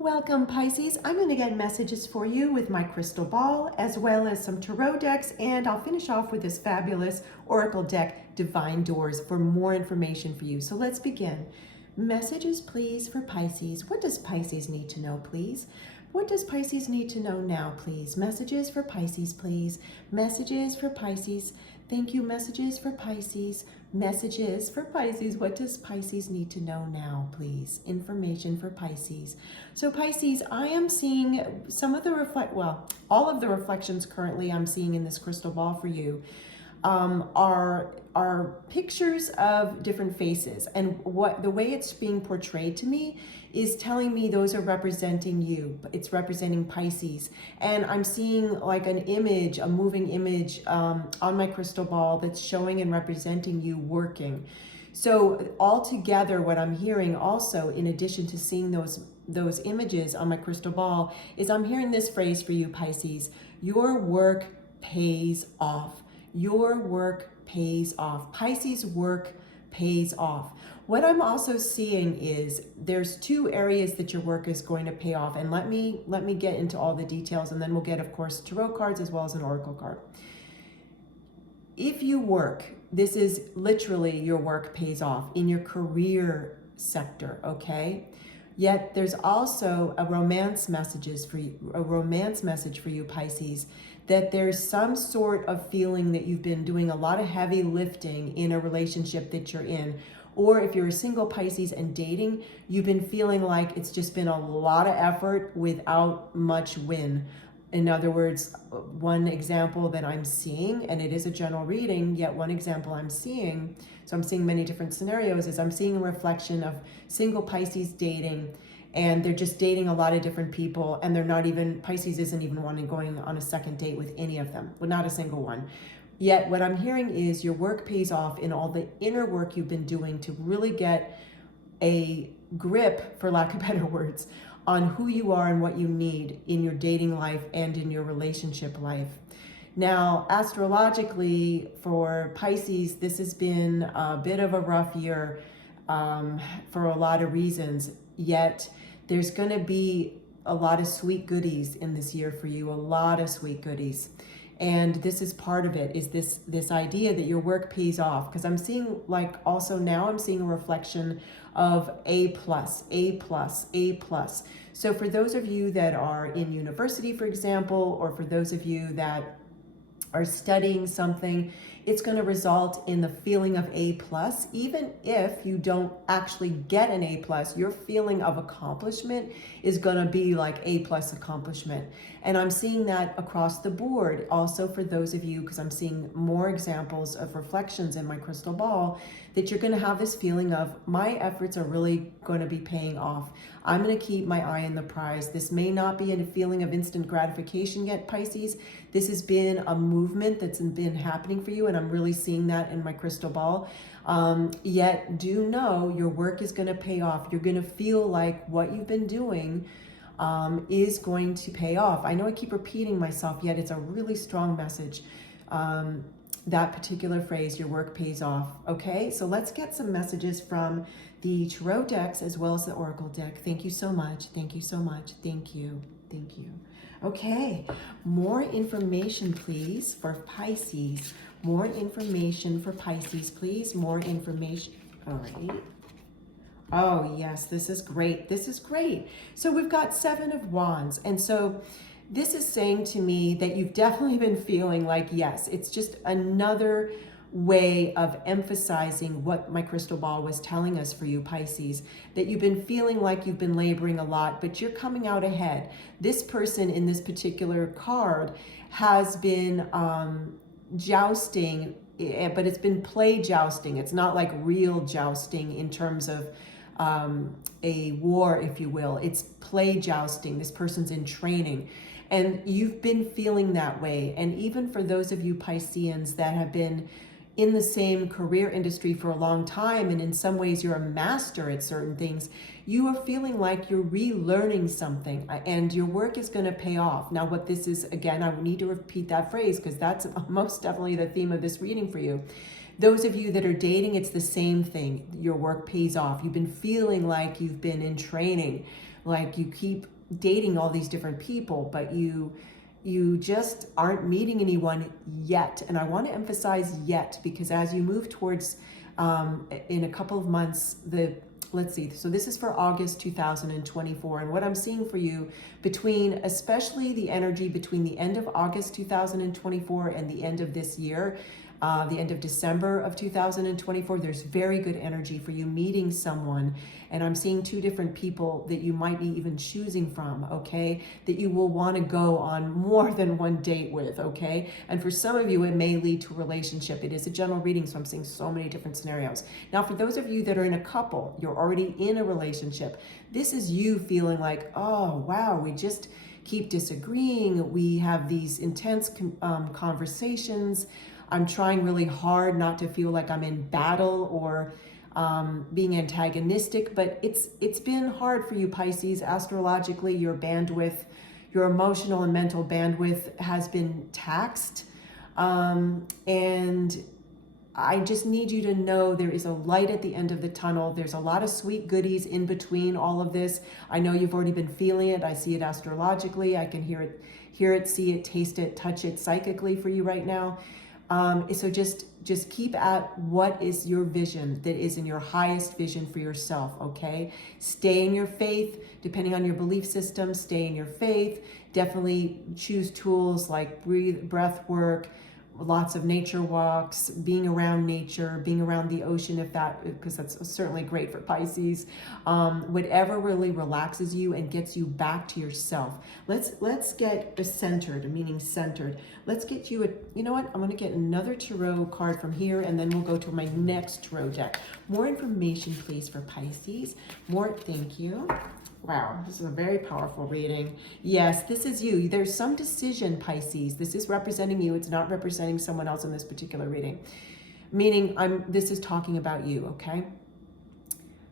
Welcome, Pisces. I'm going to get messages for you with my crystal ball, as well as some tarot decks, and I'll finish off with this fabulous oracle deck, Divine Doors, for more information for you. So let's begin. Messages, please, for Pisces. What does Pisces need to know, please? What does Pisces need to know now, please? Messages for Pisces, please. Messages for Pisces. Thank you. Messages for Pisces. Messages for Pisces. What does Pisces need to know now, please? Information for Pisces. So Pisces, I am seeing some of the all of the reflections currently I'm seeing in this crystal ball for you are pictures of different faces, and what the way it's being portrayed to me is telling me those are representing you. It's representing Pisces, and I'm seeing like an image, a moving image on my crystal ball that's showing and representing you working. So altogether, what I'm hearing also, in addition to seeing those images on my crystal ball, is I'm hearing this phrase for you, Pisces: your work pays off. Your work pays off. Pisces, work pays off. What I'm also seeing is there's two areas that your work is going to pay off. And let me get into all the details, and then we'll get, of course, tarot cards as well as an oracle card. If you work, this is literally your work pays off in your career sector, okay? Yet there's also a romance message for you, Pisces, that there's some sort of feeling that you've been doing a lot of heavy lifting in a relationship that you're in. Or if you're a single Pisces and dating, you've been feeling like it's just been a lot of effort without much win. In other words, one example that I'm seeing, and it is a general reading, yet one example I'm seeing, so I'm seeing many different scenarios, is I'm seeing a reflection of single Pisces dating, and they're just dating a lot of different people, and they're not even, Pisces isn't even wanting going on a second date with any of them, well, not a single one. Yet what I'm hearing is your work pays off in all the inner work you've been doing to really get a grip, for lack of better words, on who you are and what you need in your dating life and in your relationship life. Now, astrologically, for Pisces, this has been a bit of a rough year for a lot of reasons, yet there's going to be a lot of sweet goodies in this year for you, a lot of sweet goodies. And this is part of it, is this idea that your work pays off. Because I'm seeing, like, also now I'm seeing a reflection of A+. So for those of you that are in university, for example, or for those of you that are studying something, it's going to result in the feeling of A+. Even if you don't actually get an A+, your feeling of accomplishment is going to be like A+ accomplishment. And I'm seeing that across the board. Also for those of you, because I'm seeing more examples of reflections in my crystal ball, that you're going to have this feeling of, my efforts are really going to be paying off. I'm going to keep my eye on the prize. This may not be a feeling of instant gratification yet, Pisces. This has been a movement that's been happening for you, and I'm really seeing that in my crystal ball. Yet do know your work is going to pay off. You're going to feel like what you've been doing is going to pay off. I know I keep repeating myself, yet it's a really strong message. That particular phrase, your work pays off. Okay, so let's get some messages from the tarot decks as well as the oracle deck. Thank you so much. Thank you so much. Thank you. Thank you. Okay, more information, please, for Pisces. More information for Pisces, please. More information. All right. Oh, yes, this is great. This is great. So we've got 7 of Wands. And so this is saying to me that you've definitely been feeling like, yes, it's just another way of emphasizing what my crystal ball was telling us for you, Pisces, that you've been feeling like you've been laboring a lot, but you're coming out ahead. This person in this particular card has been jousting, but it's been play jousting. It's not like real jousting in terms of a war, if you will. It's play jousting. This person's in training. And you've been feeling that way. And even for those of you Pisceans that have been in the same career industry for a long time, and in some ways you're a master at certain things, you are feeling like you're relearning something, and your work is going to pay off. Now, what this is, again, I need to repeat that phrase because that's most definitely the theme of this reading for you. Those of you that are dating, it's the same thing. Your work pays off. You've been feeling like you've been in training like you keep dating all these different people, but you just aren't meeting anyone yet. And I want to emphasize yet, because as you move towards in a couple of months, let's see, so this is for August 2024, and what I'm seeing for you between, especially the energy between the end of August 2024 and the end of this year, the end of December of 2024, there's very good energy for you meeting someone. And I'm seeing two different people that you might be even choosing from, okay? That you will want to go on more than one date with, okay? And for some of you, it may lead to a relationship. It is a general reading, so I'm seeing so many different scenarios. Now, for those of you that are in a couple, you're already in a relationship, this is you feeling like, oh, wow, we just keep disagreeing. We have these intense conversations. I'm trying really hard not to feel like I'm in battle or being antagonistic, but it's been hard for you, Pisces. Astrologically, your bandwidth, your emotional and mental bandwidth has been taxed. And I just need you to know there is a light at the end of the tunnel. There's a lot of sweet goodies in between all of this. I know you've already been feeling it. I see it astrologically. I can hear it, see it, taste it, touch it psychically for you right now. So just keep at what is your vision that is in your highest vision for yourself, okay? Stay in your faith, depending on your belief system, stay in your faith. Definitely choose tools like breath work, lots of nature walks, being around nature, being around the ocean, because that's certainly great for Pisces. Whatever really relaxes you and gets you back to yourself. Let's get centered, meaning centered. Let's get you you know what? I'm going to get another tarot card from here, and then we'll go to my next tarot deck. More information, please, for Pisces. Thank you. Wow, this is a very powerful reading. Yes, this is you. There's some decision, Pisces. This is representing you. It's not representing someone else in this particular reading. Meaning, this is talking about you, okay?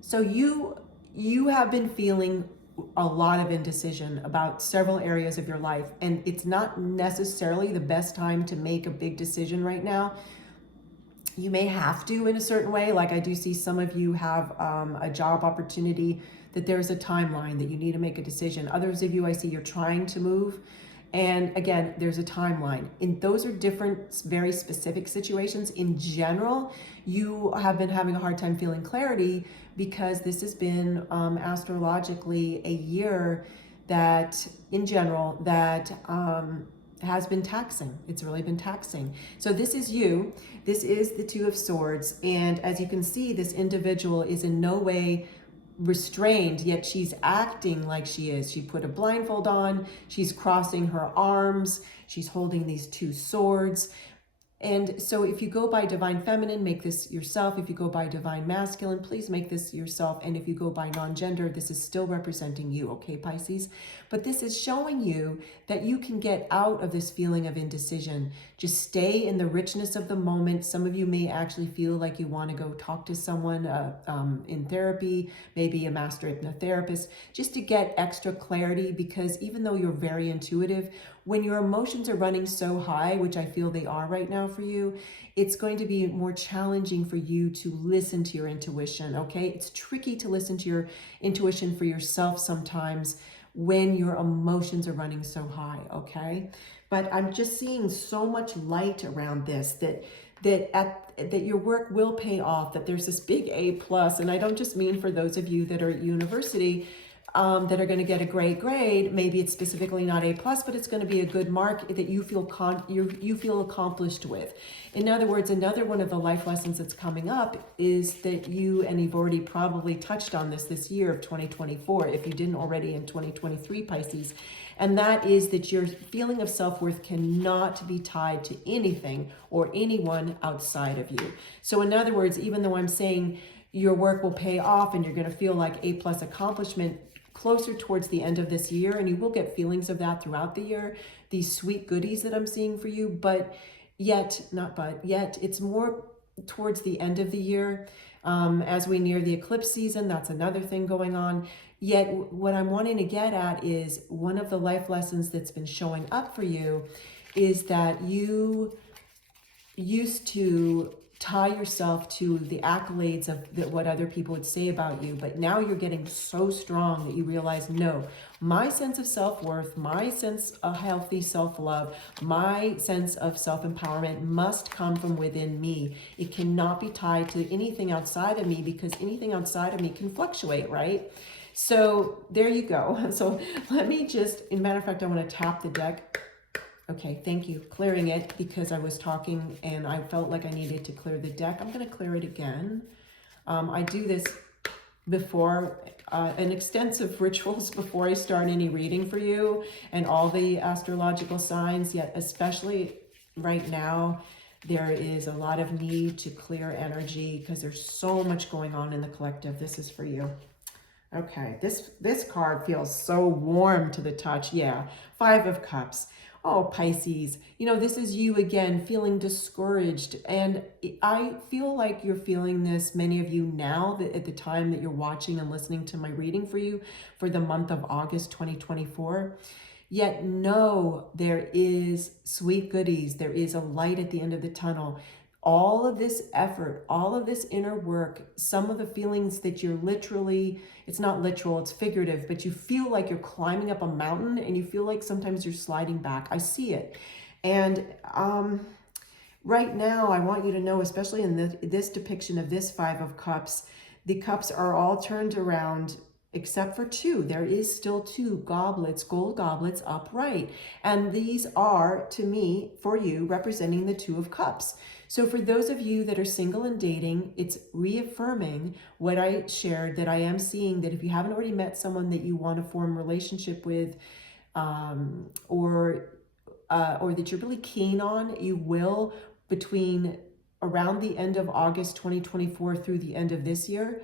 So you have been feeling a lot of indecision about several areas of your life, and it's not necessarily the best time to make a big decision right now. You may have to in a certain way. Like I do see some of you have a job opportunity that there's a timeline that you need to make a decision. Others of you, I see you're trying to move. And again, there's a timeline. And those are different, very specific situations. In general, you have been having a hard time feeling clarity because this has been astrologically a year that, in general, that has been taxing. It's really been taxing. So this is you. This is the Two of Swords. And as you can see, this individual is in no way restrained, yet she's acting like she is. She put a blindfold on, she's crossing her arms, she's holding these two swords. And so if you go by divine feminine, make this yourself. If you go by divine masculine, please make this yourself. And if you go by non-gender, this is still representing you, okay, Pisces? But this is showing you that you can get out of this feeling of indecision. Just stay in the richness of the moment. Some of you may actually feel like you want to go talk to someone in therapy, maybe a master hypnotherapist, just to get extra clarity, because even though you're very intuitive, when your emotions are running so high, which I feel they are right now for you, it's going to be more challenging for you to listen to your intuition, okay? It's tricky to listen to your intuition for yourself sometimes when your emotions are running so high, okay? But I'm just seeing so much light around this, that your work will pay off, that there's this big A+, and I don't just mean for those of you that are at university, that are going to get a great grade. Maybe it's specifically not A+, but it's going to be a good mark that you feel you feel accomplished with. In other words, another one of the life lessons that's coming up is that and you've already probably touched on this year of 2024, if you didn't already in 2023, Pisces, and that is that your feeling of self-worth cannot be tied to anything or anyone outside of you. So in other words, even though I'm saying your work will pay off and you're going to feel like A+ accomplishment closer towards the end of this year, and you will get feelings of that throughout the year, these sweet goodies that I'm seeing for you, yet it's more towards the end of the year, as we near the eclipse season. That's another thing going on. Yet what I'm wanting to get at is one of the life lessons that's been showing up for you is that you used to tie yourself to the accolades of what other people would say about you. But now you're getting so strong that you realize, no, my sense of self-worth, my sense of healthy self-love, my sense of self-empowerment must come from within me. It cannot be tied to anything outside of me, because anything outside of me can fluctuate, right? So there you go. So let me just, in matter of fact, I want to tap the deck. Okay, thank you. Clearing it because I was talking and I felt like I needed to clear the deck. I'm going to clear it again. I do this before, an extensive rituals before I start any reading for you and all the astrological signs, yet especially right now, there is a lot of need to clear energy because there's so much going on in the collective. This is for you. Okay, this card feels so warm to the touch. Yeah, Five of Cups. Oh, Pisces, you know, this is you again, feeling discouraged. And I feel like you're feeling this, many of you now, that at the time that you're watching and listening to my reading for you for the month of August 2024. Yet know there is sweet goodies. There is a light at the end of the tunnel. All of this effort, all of this inner work, some of the feelings that you're literally, it's not literal, it's figurative, but you feel like you're climbing up a mountain and you feel like sometimes you're sliding back. I see it. And right now, I want you to know, especially in this depiction of this Five of Cups, the cups are all turned around except for two. There is still two goblets, gold goblets upright. And these are, to me, for you, representing the Two of Cups. So for those of you that are single and dating, it's reaffirming what I shared, that I am seeing that if you haven't already met someone that you want to form a relationship with, or that you're really keen on, you will, between around the end of August 2024 through the end of this year,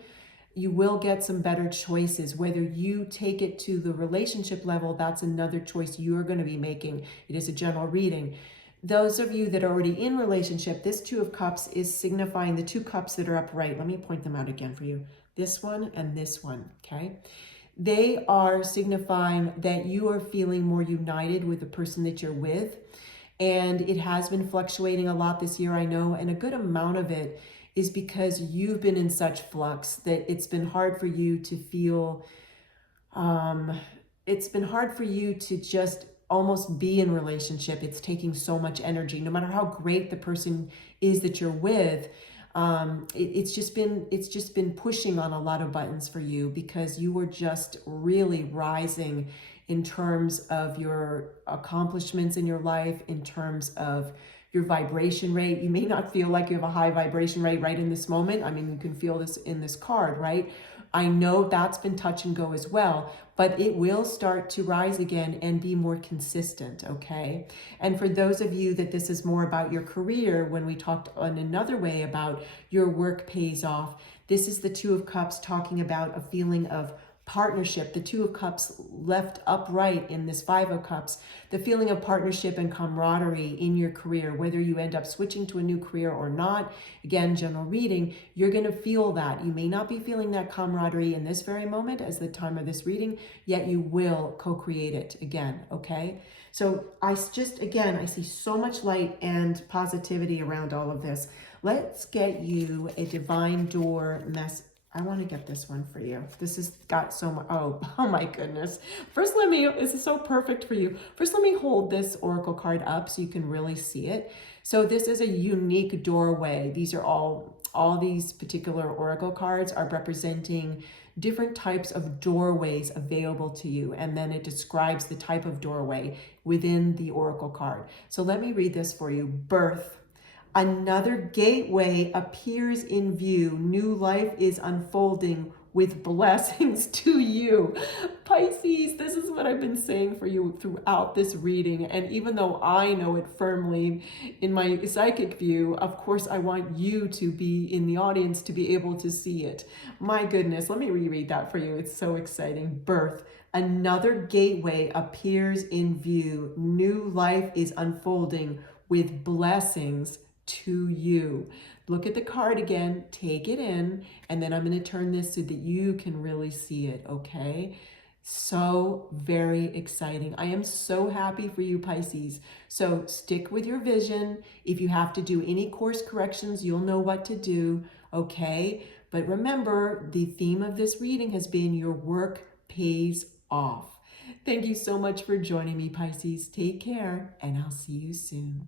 you will get some better choices. Whether you take it to the relationship level, that's another choice you're going to be making. It is a general reading. Those of you that are already in relationship, this Two of Cups is signifying the two cups that are upright. Let me point them out again for you. This one and this one, okay? They are signifying that you are feeling more united with the person that you're with. And it has been fluctuating a lot this year, I know, and a good amount of it is because you've been in such flux that it's been hard for you to feel, it's been hard for you to just almost be in relationship. It's taking so much energy, no matter how great the person is that you're with. It's just been pushing on a lot of buttons for you because you were just really rising in terms of your accomplishments in your life, in terms of your vibration rate. You may not feel like you have a high vibration rate right in this moment. I mean, you can feel this in this card, right? I know that's been touch and go as well, but it will start to rise again and be more consistent, okay? And for those of you that this is more about your career, when we talked in another way about your work pays off, this is the Two of Cups talking about a feeling of partnership. The Two of Cups left upright in this Five of Cups, the feeling of partnership and camaraderie in your career, whether you end up switching to a new career or not. Again, general reading, you're going to feel that. You may not be feeling that camaraderie in this very moment as the time of this reading, yet you will co-create it again, okay? So I see so much light and positivity around all of this. Let's get you a divine door message. I want to get this one for you. This has got so much, oh my goodness. First, this is so perfect for you. First, let me hold this oracle card up so you can really see it. So this is a unique doorway. These are all these particular oracle cards are representing different types of doorways available to you. And then it describes the type of doorway within the oracle card. So let me read this for you. Birth. Another gateway appears in view. New life is unfolding with blessings to you. Pisces, this is what I've been saying for you throughout this reading. And even though I know it firmly in my psychic view, of course, I want you to be in the audience to be able to see it. My goodness, let me reread that for you. It's so exciting. Birth. Another gateway appears in view. New life is unfolding with blessings to you. Look at the card again, take it in, and then I'm going to turn this so that you can really see it, okay? So very exciting. I am so happy for you, Pisces. So stick with your vision. If you have to do any course corrections, you'll know what to do, okay? But remember, the theme of this reading has been your work pays off. Thank you so much for joining me, Pisces. Take care, and I'll see you soon.